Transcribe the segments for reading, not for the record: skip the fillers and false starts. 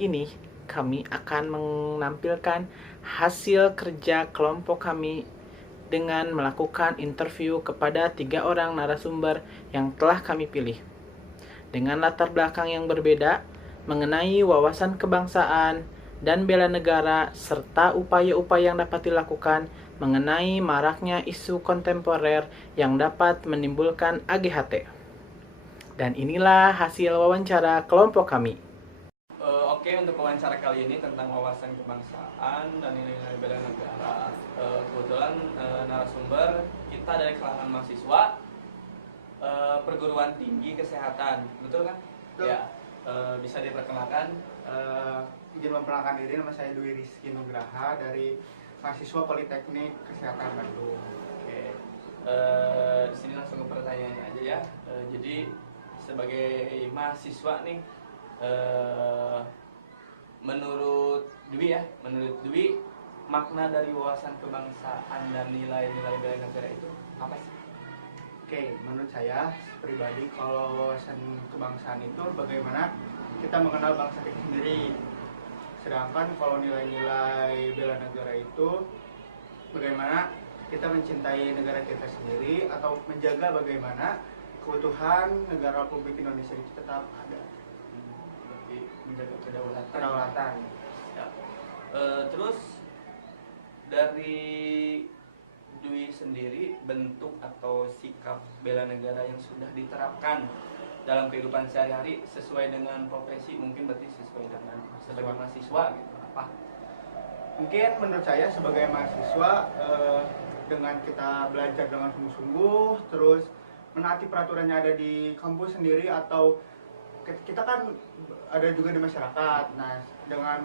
kali ini kami akan menampilkan hasil kerja kelompok kami dengan melakukan interview kepada 3 orang narasumber yang telah kami pilih. Dengan latar belakang yang berbeda mengenai wawasan kebangsaan dan bela negara serta upaya-upaya yang dapat dilakukan mengenai maraknya isu kontemporer yang dapat menimbulkan AGHT. Dan inilah hasil wawancara kelompok kami. Oke, untuk wawancara kali ini tentang wawasan kebangsaan dan nilai-nilai bela negara. Kebetulan narasumber kita dari kalangan mahasiswa perguruan tinggi kesehatan, betul kan? Betul. Ya, bisa diperkenalkan. Izin memperkenalkan diri, nama saya Dwi Rizky Nugraha dari mahasiswa Politeknik Kesehatan Bandung. Oke, di sini langsung ke pertanyaannya aja ya. Jadi sebagai mahasiswa nih, menurut Dwi, makna dari wawasan kebangsaan dan nilai-nilai bela negara itu apa sih? Oke, menurut saya pribadi kalau wawasan kebangsaan itu bagaimana kita mengenal bangsa kita sendiri. Sedangkan kalau nilai-nilai bela negara itu bagaimana kita mencintai negara kita sendiri atau menjaga bagaimana keutuhan negara Republik Indonesia itu tetap ada. Berarti menjaga kedaulatan. Kedaulatan. Ya. Terus dari Dwi sendiri, bentuk atau sikap bela negara yang sudah diterapkan dalam kehidupan sehari-hari sesuai dengan profesi, mungkin berarti sesuai dengan sebagai mahasiswa gitu, apa? Mungkin menurut saya sebagai mahasiswa dengan kita belajar dengan sungguh-sungguh, terus menaati peraturan yang ada di kampus sendiri atau kita kan ada juga di masyarakat. Nah, dengan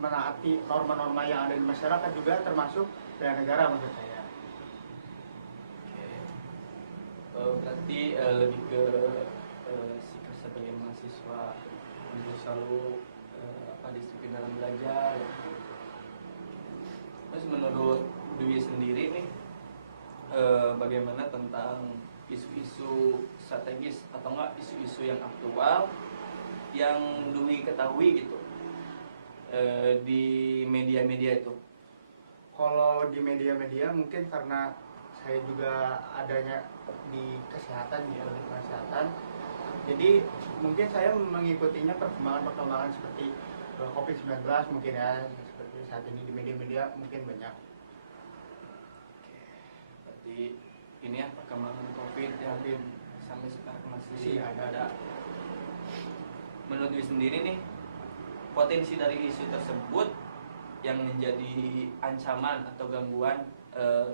menaati norma-norma yang ada di masyarakat juga termasuk bela negara menurut saya. Berarti lebih ke sikap sebagai mahasiswa untuk selalu disiplin dalam belajar. Terus menurut Dwi sendiri nih, bagaimana tentang isu-isu strategis atau enggak isu-isu yang aktual yang Dwi ketahui gitu di media-media itu? Kalau di media-media mungkin karena saya juga adanya di kesehatan, di kesehatan, jadi mungkin saya mengikutinya perkembangan seperti COVID-19 mungkin ya, seperti saat ini di media-media mungkin banyak. Berarti ini ya perkembangan COVID yang sampai sekarang masih ada. Menurut Dwi sendiri nih, potensi dari isu tersebut yang menjadi ancaman atau gangguan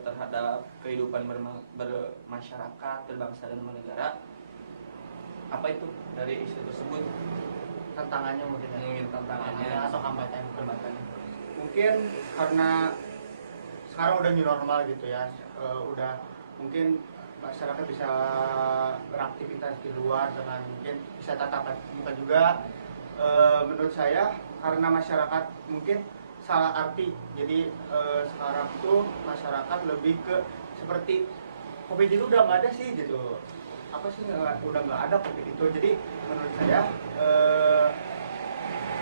terhadap kehidupan bermasyarakat, berbangsa dan bernegara, apa itu dari isu tersebut? Tantangannya mungkin tantangannya atau hambatannya mungkin karena sekarang udah new normal gitu ya, udah mungkin masyarakat bisa beraktivitas di luar dengan mungkin bisa tatap muka juga. Menurut saya karena masyarakat mungkin salah arti, jadi sekarang tuh masyarakat lebih ke seperti COVID itu udah nggak ada sih gitu, apa sih udah nggak ada COVID itu. Jadi menurut saya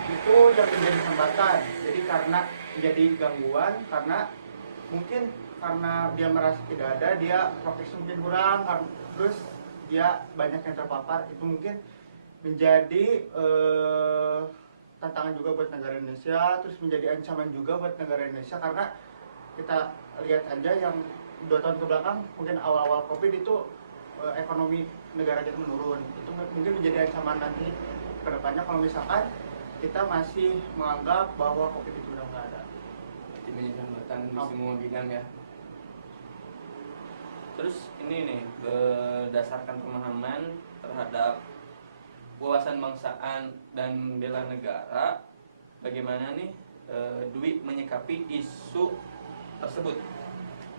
itu yang menjadi hambatan, jadi karena menjadi gangguan karena mungkin karena dia merasa tidak ada, dia prokes mungkin kurang, terus dia banyak yang terpapar, itu mungkin menjadi tantangan juga buat negara Indonesia, terus menjadi ancaman juga buat negara Indonesia karena kita lihat aja yang 2 tahun ke belakang mungkin awal-awal COVID itu ekonomi negara kita menurun, itu mungkin menjadi ancaman nanti ke depannya kalau misalkan kita masih menganggap bahwa COVID itu udah nggak ada. Berarti menjadi hambatan di semua bidang ya. Terus ini nih, berdasarkan pemahaman terhadap wawasan kebangsaan dan bela negara, bagaimana nih Dwi menyikapi isu tersebut?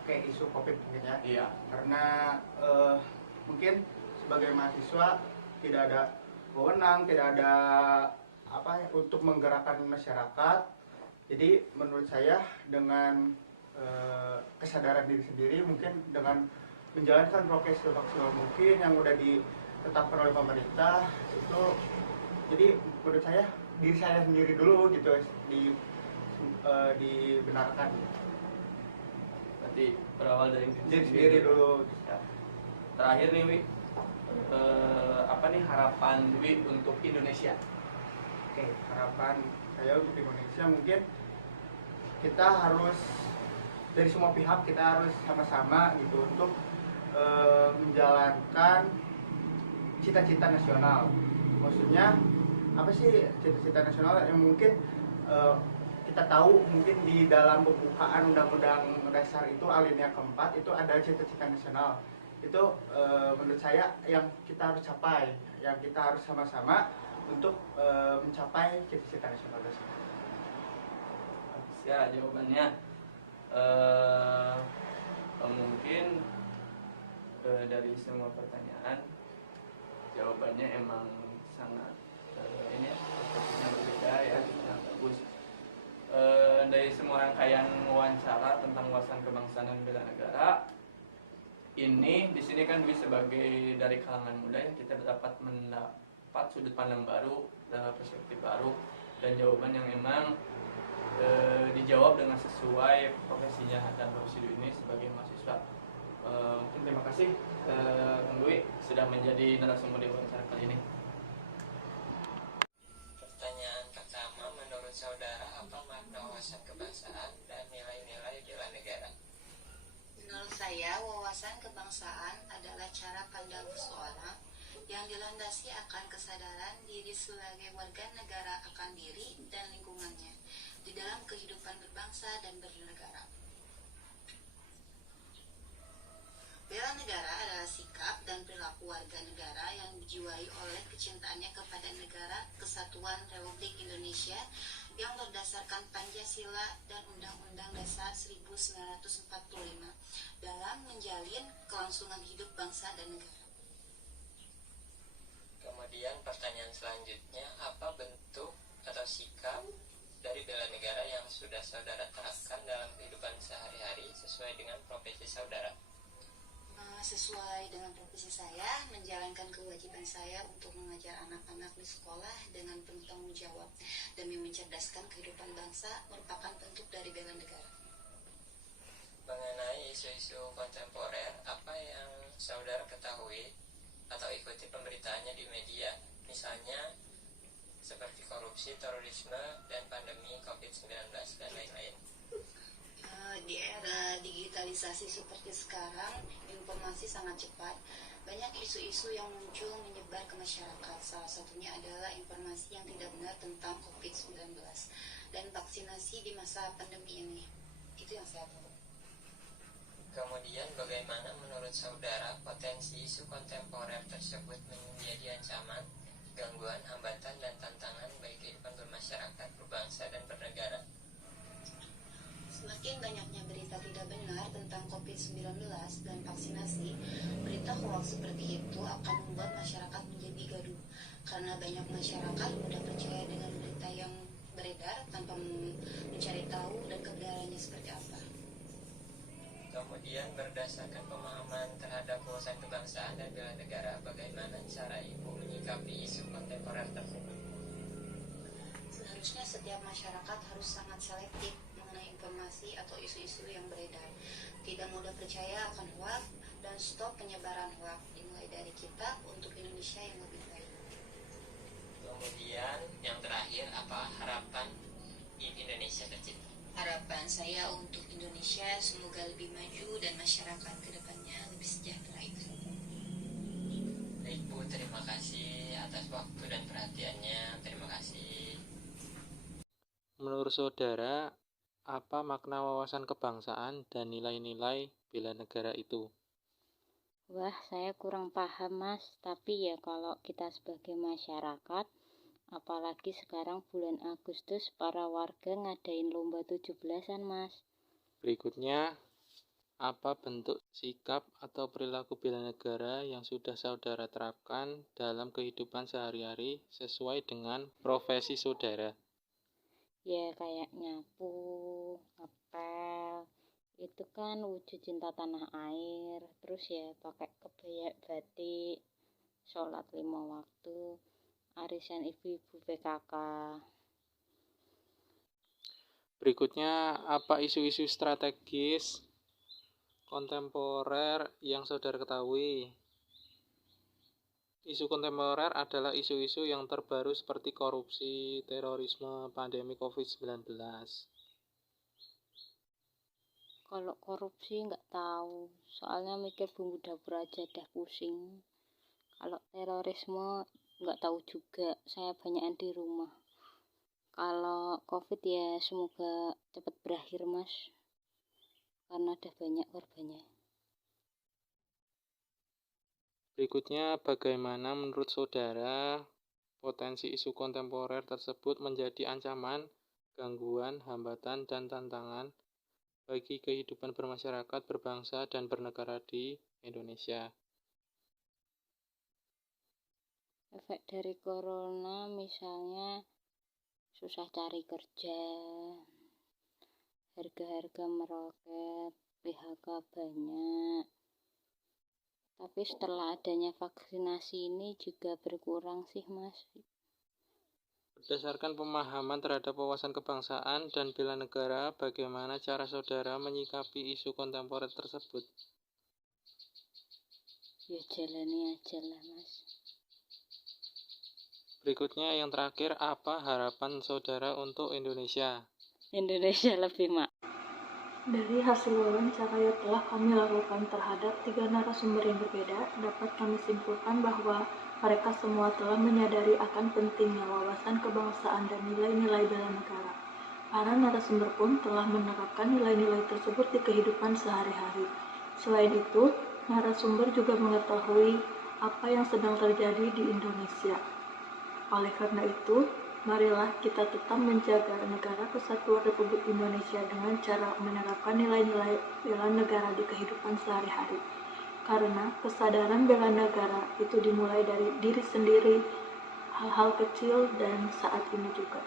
Oke, isu COVID mungkin ya. Iya. Karena mungkin sebagai mahasiswa tidak ada wewenang, tidak ada apa untuk menggerakkan masyarakat. Jadi menurut saya dengan kesadaran diri sendiri, mungkin dengan menjalankan prokes semaksimal mungkin yang udah ditetapkan oleh pemerintah itu, jadi menurut saya diri saya sendiri dulu gitu dibenarkan. Berarti berawal dari Diri sendiri dulu. Ya. Terakhir nih Wi, apa nih harapan Wi untuk Indonesia? Oke, harapan saya untuk Indonesia mungkin kita harus dari semua pihak kita harus sama-sama gitu untuk menjalankan cita-cita nasional. Maksudnya apa sih cita-cita nasional yang mungkin kita tahu mungkin di dalam pembukaan Undang-Undang Dasar itu alinea keempat itu ada cita-cita nasional. Itu menurut saya yang kita harus capai, yang kita harus sama-sama untuk mencapai cita-cita nasional tersebut. Ya jawabannya mungkin dari semua pertanyaan jawabannya emang sangat ini ya, perspektifnya berbeda ya, sangat bagus. Dari semua rangkaian wawancara tentang wawasan kebangsaan dan bela negara ini di sini kan bisa sebagai dari kalangan muda ya, kita dapat mendapat sudut pandang baru, perspektif baru, dan jawaban yang emang dijawab dengan sesuai profesinya dan profesi ini sebagai mahasiswa. Mungkin terima kasih Kang Dwi sudah menjadi narasumber di wawancara kali ini. Pertanyaan pertama, menurut saudara apa makna wawasan kebangsaan dan nilai-nilai bela negara? Menurut saya, wawasan kebangsaan adalah cara pandang seseorang yang dilandasi akan kesadaran diri sebagai warga negara akan diri dan lingkungannya di dalam kehidupan berbangsa dan bernegara. Bela negara adalah sikap dan perilaku warga negara yang dijiwai oleh kecintaannya kepada negara Kesatuan Republik Indonesia yang berdasarkan Pancasila dan Undang-Undang Dasar 1945 dalam menjalin kelangsungan hidup bangsa dan negara. Kemudian pertanyaan selanjutnya, apa bentuk atau sikap dari bela negara yang sudah saudara terapkan dalam kehidupan sehari-hari sesuai dengan profesi saudara? Sesuai dengan profesi saya, menjalankan kewajiban saya untuk mengajar anak-anak di sekolah dengan penuh tanggung jawab demi mencerdaskan kehidupan bangsa merupakan bentuk dari bela negara. Mengenai isu-isu kontemporer, apa yang saudara ketahui atau ikuti pemberitaannya di media, misalnya seperti korupsi, terorisme, dan pandemi COVID-19 dan lain-lain? Di era digitalisasi seperti sekarang, informasi sangat cepat. Banyak isu-isu yang muncul menyebar ke masyarakat. Salah satunya adalah informasi yang tidak benar tentang COVID-19 dan vaksinasi di masa pandemi ini. Itu yang saya tahu. Kemudian bagaimana menurut saudara potensi isu kontemporer tersebut menjadi ancaman, gangguan, hambatan, dan tantangan bagi kehidupan bermasyarakat, berbangsa, dan bernegara? Semakin banyaknya berita tidak benar tentang COVID-19 dan vaksinasi, berita hoax seperti itu akan membuat masyarakat menjadi gaduh. Karena banyak masyarakat mudah percaya dengan berita yang beredar tanpa mencari tahu dan kebenarannya seperti apa. Kemudian berdasarkan pemahaman terhadap wawasan kebangsaan dan bela negara, bagaimana cara ibu menyikapi isu kontemporer tersebut? Seharusnya setiap masyarakat harus sangat selektif mengenai informasi atau isu-isu yang beredar. Tidak mudah percaya akan hoax dan stop penyebaran hoax, dimulai dari kita untuk Indonesia yang lebih baik. Kemudian yang terakhir, apa harapan Indonesia tercipta? Harapan saya untuk Indonesia semoga lebih maju dan masyarakat kedepannya lebih sejahtera itu. Baik Bu, terima kasih atas waktu dan perhatiannya. Terima kasih. Menurut saudara, apa makna wawasan kebangsaan dan nilai-nilai bela negara itu? Wah, saya kurang paham Mas, tapi ya kalau kita sebagai masyarakat, apalagi sekarang bulan Agustus, para warga ngadain lomba 17-an Mas. Berikutnya, apa bentuk sikap atau perilaku bela negara yang sudah saudara terapkan dalam kehidupan sehari-hari sesuai dengan profesi saudara? Ya kayak nyapu, ngepel, itu kan wujud cinta tanah air. Terus ya pakai kebaya batik, sholat 5 waktu. arisan ibu-ibu PKK. Berikutnya, apa isu-isu strategis kontemporer yang saudara ketahui? Isu kontemporer adalah isu-isu yang terbaru seperti korupsi, terorisme, pandemi COVID-19. Kalau korupsi nggak tahu, soalnya mikir bumbu dapur aja dah pusing. Kalau terorisme nggak tahu juga, saya banyakan di rumah. Kalau COVID ya semoga cepat berakhir mas, karena ada banyak korbannya. Berikutnya, bagaimana menurut saudara potensi isu kontemporer tersebut menjadi ancaman, gangguan, hambatan, dan tantangan bagi kehidupan bermasyarakat, berbangsa, dan bernegara di Indonesia? Efek dari corona misalnya susah cari kerja, harga-harga meroket, PHK banyak. Tapi setelah adanya vaksinasi ini juga berkurang sih mas. Berdasarkan pemahaman terhadap wawasan kebangsaan dan bela negara, bagaimana cara saudara menyikapi isu kontemporer tersebut? Ya jalani aja lah mas. Berikutnya yang terakhir, apa harapan saudara untuk Indonesia? Indonesia lebih mak. Dari hasil wawancara yang telah kami lakukan terhadap 3 narasumber yang berbeda, dapat kami simpulkan bahwa mereka semua telah menyadari akan pentingnya wawasan kebangsaan dan nilai-nilai bela negara. Para narasumber pun telah menerapkan nilai-nilai tersebut di kehidupan sehari-hari. Selain itu, narasumber juga mengetahui apa yang sedang terjadi di Indonesia. Oleh karena itu, marilah kita tetap menjaga Negara Kesatuan Republik Indonesia dengan cara menerapkan nilai-nilai bela negara di kehidupan sehari-hari. Karena kesadaran bela negara itu dimulai dari diri sendiri, hal-hal kecil dan saat ini juga.